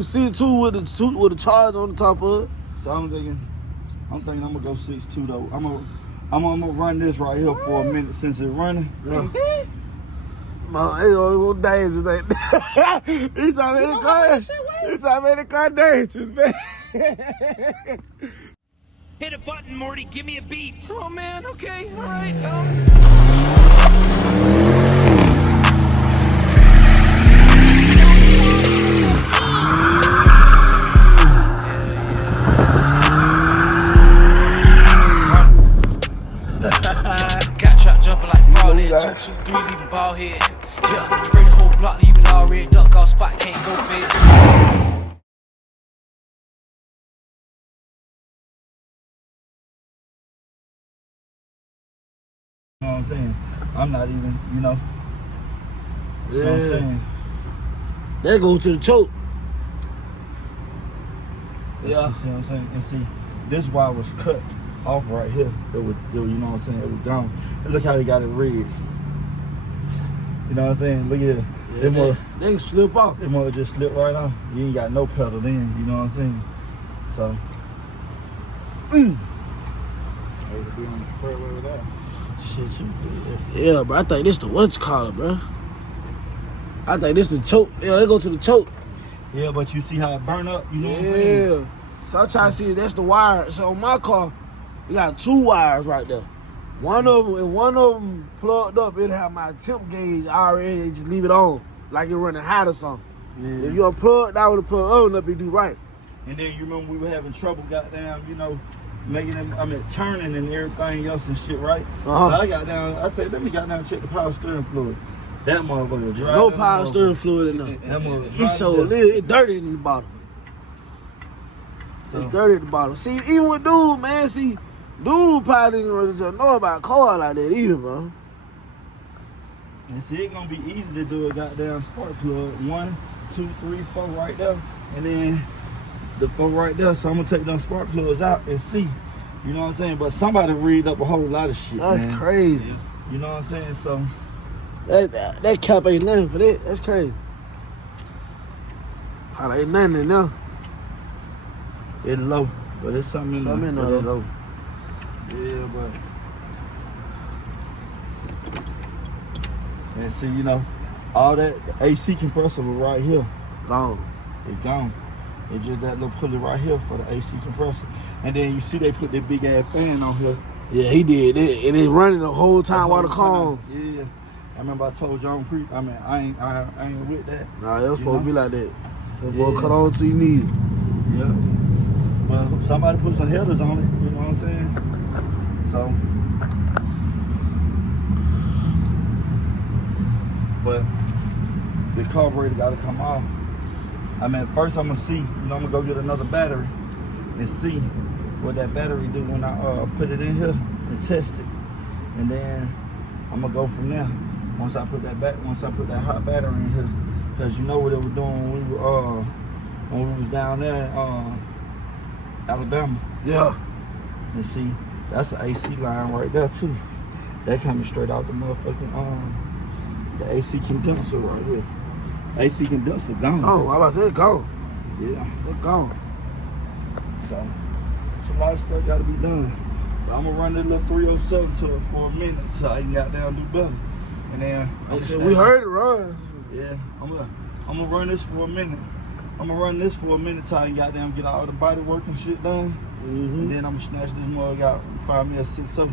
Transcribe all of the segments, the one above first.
6'2" with the charge on the top of it. So I'm thinking I'm gonna go 6'2" though. I'm gonna run this right here for a minute since it's running. Yeah. Man, ain't no dangerous, ain't that? He trying to make the car. He trying to make the car dangerous, man. Hit a button, Morty. Give me a beat. Oh man. Okay. All right. Got trap jumping like frog leg. 2, 2, 3, leaving ball head. Yeah, spray the whole block, leaving all red. Duck off spot, can't go fed. You know what I'm saying? I'm not even, you know. Yeah. You know what I'm saying? They go to the choke. Yeah. You see what I'm saying? And see, this wire was cut off right here. It was, you know what I'm saying? It was gone. And look how they got it red. You know what I'm saying? Look here. Yeah, they can slip off. It mother just slip right off. You ain't got no pedal then, you know what I'm saying? So. Maybe be on the square with that. Shit, you good. Yeah, bro. I think this the what's called, bro. I think this the choke. Yeah, they go to the choke. Yeah, but you see how it burn up, you know what I'm saying? Yeah. So I'm trying to see if that's the wire. So on my car, we got 2 wires right there. One of them plugged up, it'll have my temp gauge already. Just leave it on, like it running hot or something. Yeah. If you unplug, that would plug on up, it do right. And then you remember we were having trouble, goddamn, you know, making them, turning and everything else and shit, right? Uh-huh. So I got down, I said, let me got down and check the power steering fluid. That motherfucker dry. No power steering fluid in there. That motherfucker It's so little, it's dirty in the bottom. So, It's dirty at the bottom. See, even with dude, man, dude probably didn't really just know about car like that either, bro. and see, it's gonna be easy to do a goddamn spark plug. 1, 2, 3, 4 right there. And then the 4 right there. So I'm gonna take them spark plugs out and see. You know what I'm saying? But somebody read up a whole lot of shit. That's man. crazy. You know what I'm saying? So That cap ain't nothing for that. That's crazy. Probably ain't nothing in there. it's low. But it's something in Something in there. there, It's though. low. Yeah, but and see, you know, all that the AC compressor was right here. Gone. It's gone. It's just that little pulley right here for the AC compressor. And then you see they put that big ass fan on here. Yeah, he did that. And it running the whole time while the car on. Yeah. I remember I told John Creek, I ain't with that. Nah, it was supposed to be like that. It was Yeah. cut on till you need it. Yeah. Well, somebody put some headers on it, you know what I'm saying? So, but the carburetor gotta come off. First I'm gonna see, I'm gonna go get another battery and see what that battery do when I put it in here and test it. And then I'm gonna go from there. Once I put that hot battery in here, cause you know what it was doing when we was down there in Alabama. Yeah. And see, that's an AC line right there too. That coming straight out the motherfucking the AC condenser right here. AC condenser gone. Oh, I about to say it gone. Yeah. It gone. So it's a lot of stuff gotta be done. But I'm gonna run this little 307 to it for a minute so I can get down and do better. And then They said we heard it run. Yeah, I'm gonna run this for a minute. I'm gonna run this for a minute till I can goddamn get all the body work and shit done. Mm-hmm. And then I'm gonna snatch this mug out and find me a 6.0.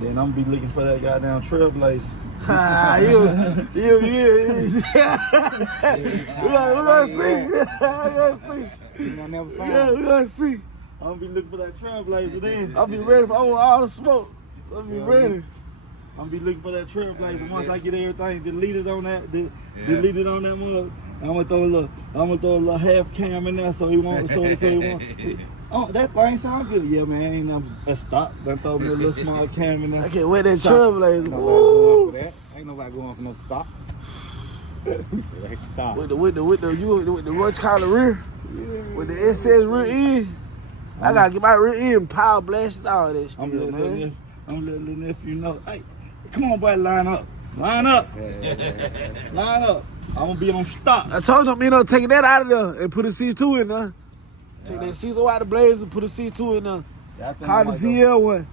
Then I'm gonna be looking for that goddamn Trailblazer. Ah, you. We gonna see. You gonna never find Yeah, we gonna see. I'm gonna be looking for that Trailblazer then. I'll be ready for all the smoke. I'll be ready. I'm gonna be looking for that Trailblazer. Once I get everything deleted on that, deleted on that mug, I'm gonna throw a little half cam in there so he won't. So he won't. Oh, that thing sounds good. Yeah, man, ain't nothing. Stop. Then throw me a little small cam in there. I can't wait that Stop. Trailblazer. Nobody Woo! going for that. Ain't nobody going for no stop. He said, hey, stop. With the what you call the rear? Yeah. With the SS rear end. I gotta get my rear end power blasted all that still, man. I'm letting the nephew know. Hey, come on, boy, line up. Line up. Line up. I'm gonna be on stop. I told them, taking that out of there and put a C2 in there. Take that C2 out of the blaze and put a C2 in there. Yeah, I think Call the ZL one.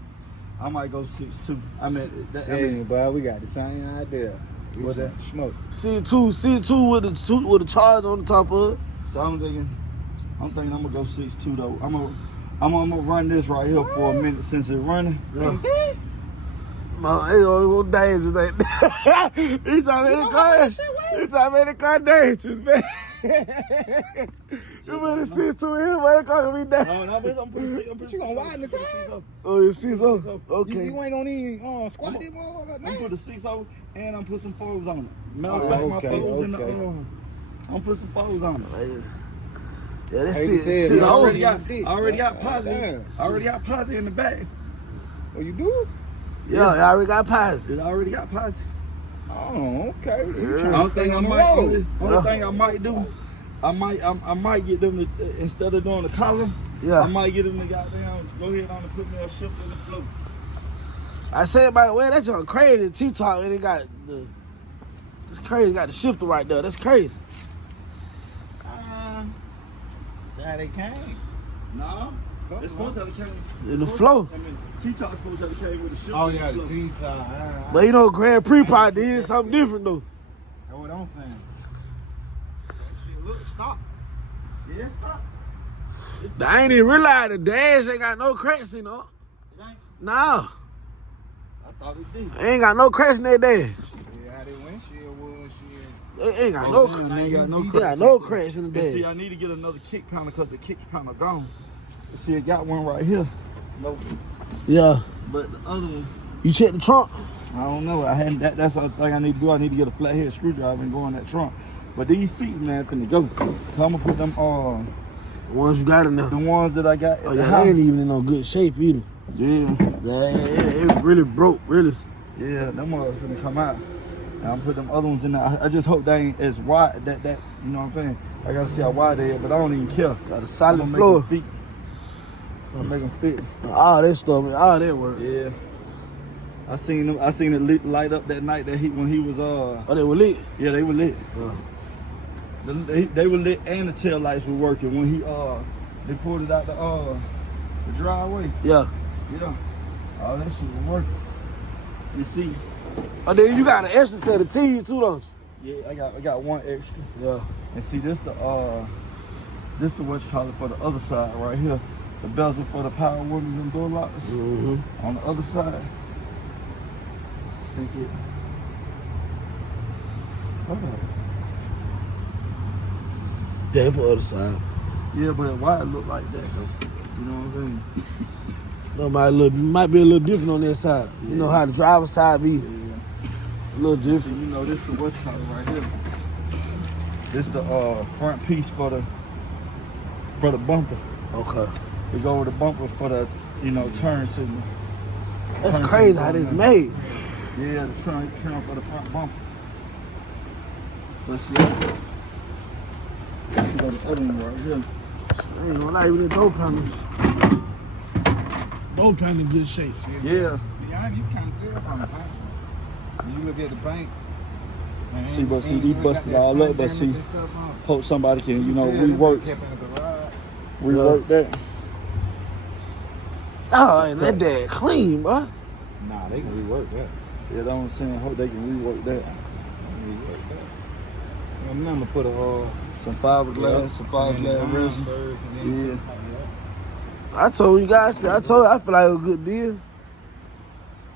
I might go 6'2". Boy, we got the same idea. What that? Smoke. C2 with a charge on the top of it. So I'm thinking I'm gonna go 6'2" though. I'm gonna run this right here for a minute since it's running. Yeah. Man, ain't no dangerous, ain't that? He trying to make the car. He trying to make the car dangerous, man. You better see to him, man. The car gonna be dangerous. No, I'm putting You gonna widen the tire? Oh, you see so? Okay. You ain't gonna even squat that motherfucker, I'm man. put the 6 over and I'm put some foes on it. Matter of Oh, fact, okay, my foes in the okay. I'm put some foes on it. Yeah, that's Like you said, it. it's I already already got Yes, positive. sir. I already got positive in the back. Oh, you do? Yeah, I already got positive. It already got positive. Oh, okay. You Yeah. trying to stay on the road. Only thing I might do, I might get them to, instead of doing the column, Yeah. I might get them to goddamn go ahead on and put me a shift in the float. I said, by the way, that's just crazy. T-Top, and it got the. It's crazy. Got the shifter right there. That's crazy. Yeah, they came. No, it's supposed to have came In the flow. I mean, T-Top supposed to have came with a shift. Oh, in yeah, the float. T-top. But Grand Prix probably did something different though. That's what I'm saying. Shit, look, stop. Yeah, stop. I ain't even realize the dash ain't got no cracks in it. It ain't. No, I thought it did. ain't got no cracks in that dash. Yeah, how they windshield was, shit. It ain't got Oh, no shit, cracks. I ain't got no It cracks. got no cracks in the And see, dash. I need to get another kick counter because the kick counter gone. See, it got one right here. No, Yeah. but the other one, You check the trunk? I don't know. I hadn't. That's the other thing I need to do. I need to get a flathead screwdriver and go in that trunk. But these seats, man, finna go. So I'm gonna put them on The ones you got in there. the ones that I got. Oh at the yeah, house. they ain't even in no good shape either. Yeah, Yeah, it really broke, really. yeah. Them ones finna come out. And I'm put them other ones in there. I just hope they ain't as wide. That you know what I'm saying. I gotta see how wide they are, but I don't even care. Got a I'm solid gonna floor. make them fit. I'm gonna make them fit. All that stuff, all that work. Yeah. I seen it light up that night when he was Oh, they were lit. yeah, they were lit. Yeah. They were lit and the tail lights were working when they pulled it out the driveway. Yeah. Yeah. All that shit was working. You see, Oh, then you got an extra set of T's too, don't yeah, I got one extra. you? Yeah. And see this the what you call it for the other side right here. The bezel for the power windows and door locks. Mm-hmm. On the other side. I think it. Yeah, for the other side. Yeah, but why it look like that though? You know what I'm saying? No, might be a little different on that side. You know how the driver's side be Yeah. a little So, different. you know, this the what's called right here. This the front piece for the bumper. Okay. We go with the bumper for the turn signal. That's Turn crazy signal how this on made. there. Yeah, the turn for the front bumper. Let's see. We got the other one right here. I ain't gonna lie, even the door panel. Door panel in good shape. Yeah. Yeah, you can't tell from the paint. When you look at the paint. man, See, but see, ain't these got busted that all sun up, but damage see, and stuff on it. hope somebody can, Yeah, them rework kept in the garage. that. Oh, and that dad clean, bro. Nah, they can rework that. Yeah, that's what I'm saying. Hope they can rework that. Rework that. Remember, put a Some fiberglass resin. Yeah. I told you guys, I feel like it was a good deal.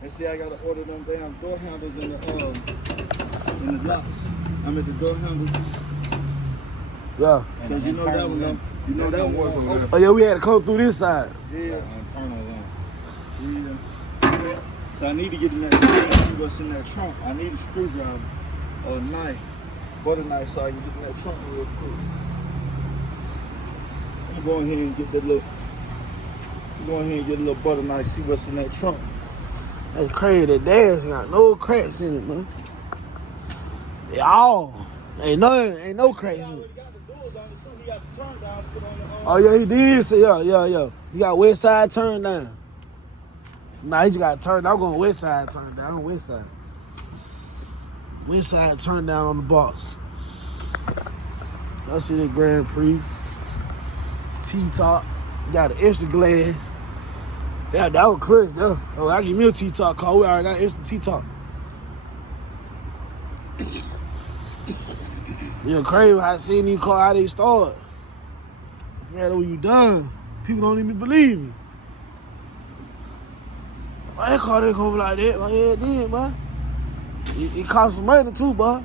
And see, I gotta order them damn door handles in the locks. I mean the door handles. Yeah. Cause you know that one working over. Oh yeah, we had to come through this side. Yeah. and turn those on. Yeah. So I need to get in that trunk. See what's in that trunk. I need a screwdriver or a knife, butter knife, so I can get in that trunk real quick. I'm going ahead and get that little. Go ahead and get a little butter knife, see what's in that trunk. That's crazy. That dash got no cracks in it, man. They all. Ain't no cracks in it. Oh yeah, he did say yeah. He got west side turned down. Nah, he just got turned. I'm going west side turned down. West side. West side turned down on the box. I see that Grand Prix. T-top. Got an extra glass. That was clutch though. Oh, I give me a T-top car. We already got an extra T-top. Yeah, crazy how I seen these cars, how they start. Man, when you done, people don't even believe me. Why that car didn't come like that? My head did, man. It cost some money too, boy.